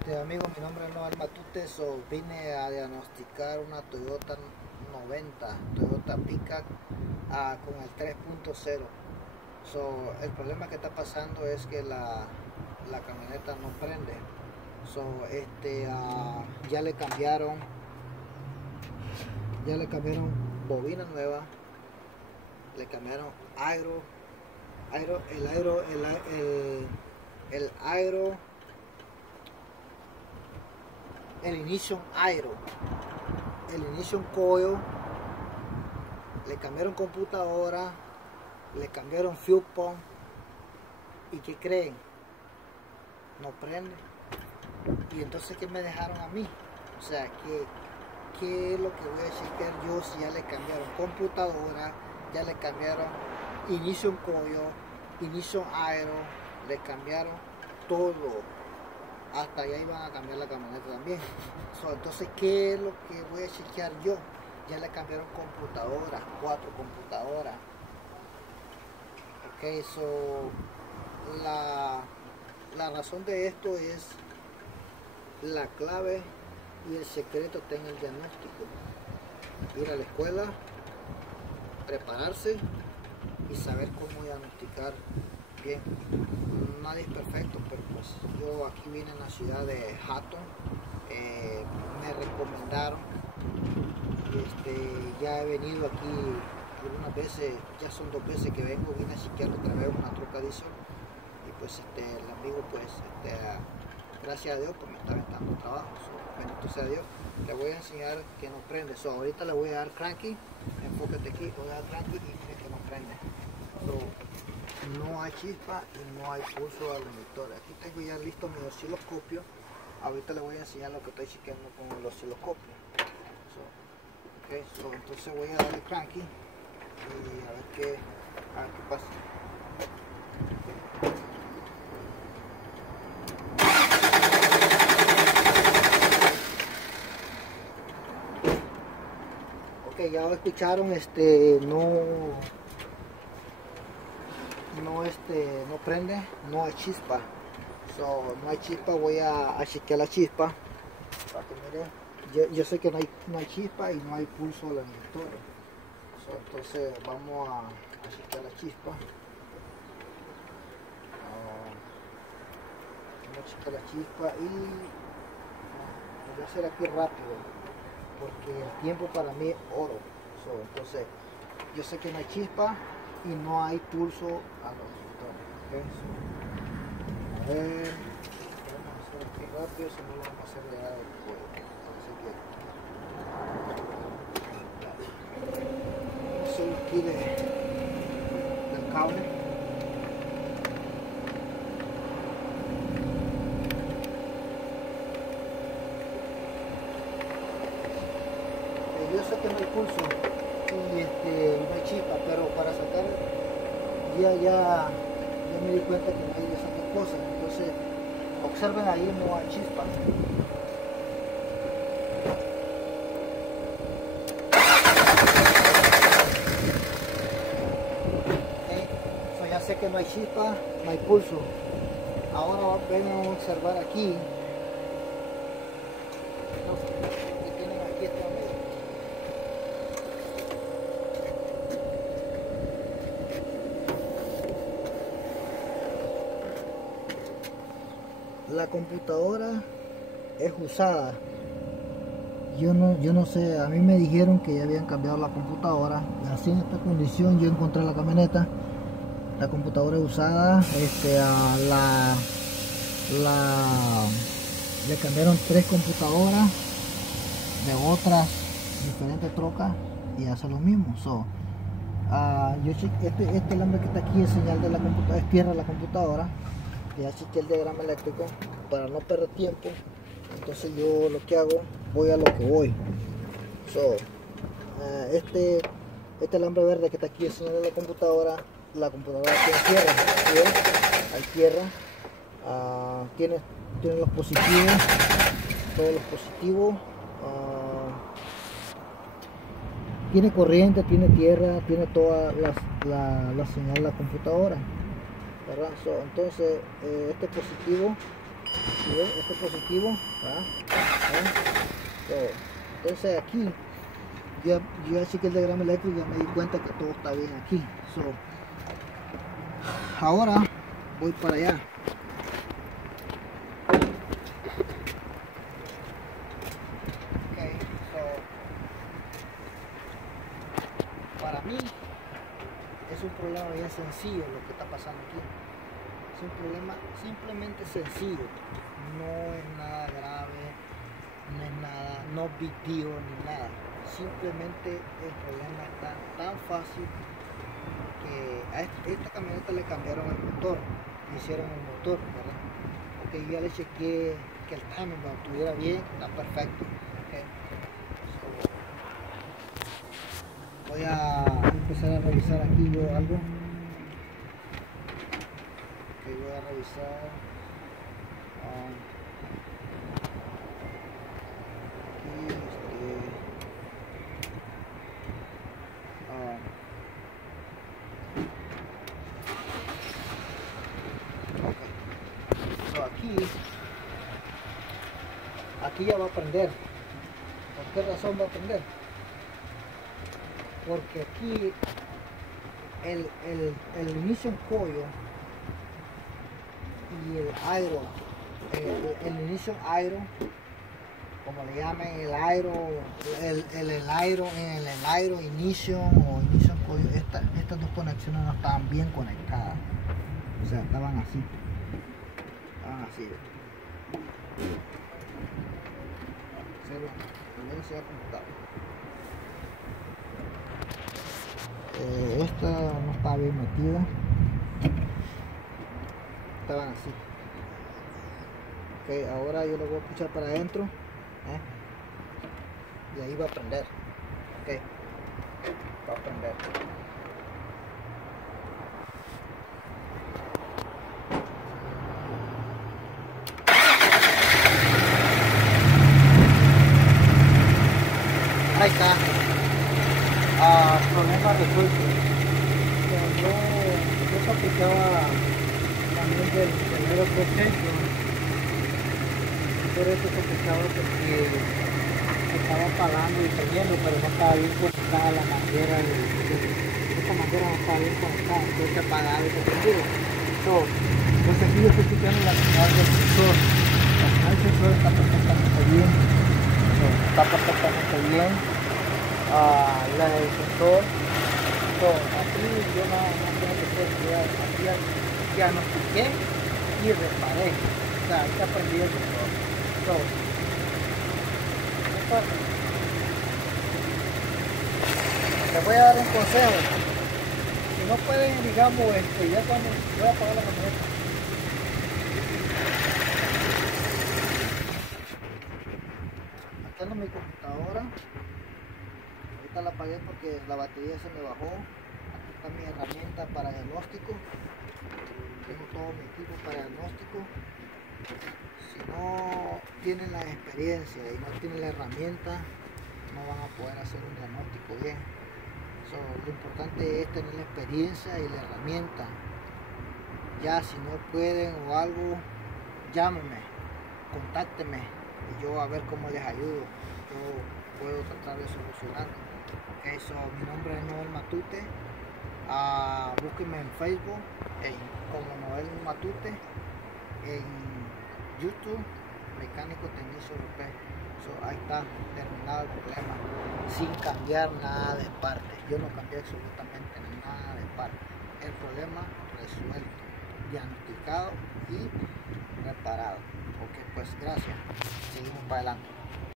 Amigo, mi nombre es Noel Matute, vine a diagnosticar una Toyota 90, Toyota Pickup con el 3.0. El problema que está pasando es que la camioneta no prende. Ya le cambiaron bobina nueva, le cambiaron el ignition coil, le cambiaron computadora, le cambiaron fuel pump. ¿Y qué creen? No prende. Y entonces, ¿qué me dejaron a mí? O sea, ¿qué es lo que voy a chequear yo si ya le cambiaron computadora, ya le cambiaron ignition coil, ignition aero, le cambiaron todo? Hasta allá iban a cambiar la camioneta también. Entonces, ¿qué es lo que voy a chequear yo? Ya le cambiaron computadora, 4 computadoras. Ok, la razón de esto es la clave y el secreto está en el diagnóstico. Ir a la escuela, prepararse y saber cómo diagnosticar bien. Nadie es perfecto, pero pues yo aquí vine en la ciudad de Hatton, me recomendaron, ya he venido aquí algunas veces, ya son 2 veces que vengo, vine a chequear otra vez una troca diesel y pues el amigo pues gracias a Dios pues me está aventando trabajo, bendito sea Dios. Le voy a enseñar que no prende. Ahorita le voy a dar cranky, enfócate aquí, le voy a dar cranky y mire que no prende. No hay chispa y no hay pulso al inductor. Aquí tengo ya listo mi osciloscopio. Ahorita le voy a enseñar lo que estoy chequeando con el osciloscopio. Entonces voy a darle cranky y a ver qué pasa. Ok, ya lo escucharon, no prende, no hay chispa. No hay chispa, voy a chequear la chispa para que miren. Yo sé que no hay chispa y no hay pulso al inductor. Entonces vamos a chequear la chispa. Vamos a chequear la chispa y voy a hacer aquí rápido porque el tiempo para mí es oro. Entonces yo sé que no hay chispa y no hay pulso a los inductores. A ver, vamos a hacer aquí rápido, si no lo vamos a hacer llegar el juego. Así que aquí del cable. Yo sé que no hay pulso y no hay chispa, pero para sacar ya me di cuenta que no hay esas cosas. Entonces observen ahí, no hay chispa. Ya sé que no hay chispa, no hay pulso. Ahora ven a observar aquí. Que tienen aquí este amigo. La computadora es usada. Yo no sé, a mí me dijeron que ya habían cambiado la computadora. Así en esta condición yo encontré la camioneta. La computadora es usada, le cambiaron 3 computadoras de otras diferentes trocas y hace lo mismo. Este alambre que está aquí es señal de la computadora, es tierra de la computadora. Ya chequeé el diagrama eléctrico para no perder tiempo. Entonces yo lo que hago, voy a lo que voy. Este alambre verde que está aquí es señal de la computadora. La computadora tiene tierra, ¿sí? Hay tierra, tiene los positivos, todos los positivos, tiene corriente, tiene tierra, tiene toda la señal de la computadora, ¿verdad? Entonces este positivo ¿Sí ven? Este positivo, ¿verdad? Entonces aquí yo así que el diagrama eléctrico ya me di cuenta que todo está bien aquí. Ahora voy para allá. Para mí es un problema bien sencillo lo que está pasando aquí. Es un problema simplemente sencillo, no es nada grave, no es nada, no big deal ni nada. Simplemente el problema está tan fácil que a esta camioneta le cambiaron el motor, le hicieron el motor, ¿verdad? Porque yo ya le chequeé que el timing lo estuviera bien, está perfecto. Okay. Voy a empezar a revisar aquí yo algo. Okay, voy a revisar aquí, aquí ya va a prender. ¿Por qué razón va a prender? Porque aquí el ignition coil y el aero, el ignition aero, como le llaman, el aero ignition o ignition coil, estas dos conexiones no estaban bien conectadas, o sea, estaban así. Esta no estaba bien metida, estaban así. Ok, ahora yo lo voy a puchar para adentro, y ahí va a prender. Ok, va a prender. Ahí está. Problema resuelto. Yo aplicaba también del Aero Protection. Por eso se aplicaba porque estaba apagando y prendiendo, pero no estaba bien conectada la manguera. Esta manguera no estaba bien conectada, entonces apagaba y se prendía. Entonces aquí yo estoy quitando la señal del sensor. La señal del sensor está perfectamente bien. Está perfectamente bien. La del sensor, aquí yo no tengo que hacer, aquí diagnostiqué y reparé, o sea, ahí está prendido el sensor. Les voy a dar un consejo. Si no pueden, digamos, ya cuando voy a apagar la camioneta, aquí ando mi computadora. Ahorita la apagué porque la batería se me bajó. Aquí está mi herramienta para diagnóstico. Tengo todo mi equipo para diagnóstico. Si no tienen la experiencia y no tienen la herramienta, no van a poder hacer un diagnóstico bien. Lo importante es tener la experiencia y la herramienta. Ya si no pueden o algo, llámenme, contáctenme y yo a ver cómo les ayudo. Yo puedo tratar de solucionarlo. Mi nombre es Noel Matute. Búsquenme en Facebook como Noel Matute, en YouTube Mecánico Technician Repair. Ahí está terminado el problema sin cambiar nada de parte. Yo no cambié absolutamente nada de parte. El problema resuelto, diagnosticado y reparado. Ok, pues gracias, seguimos para adelante.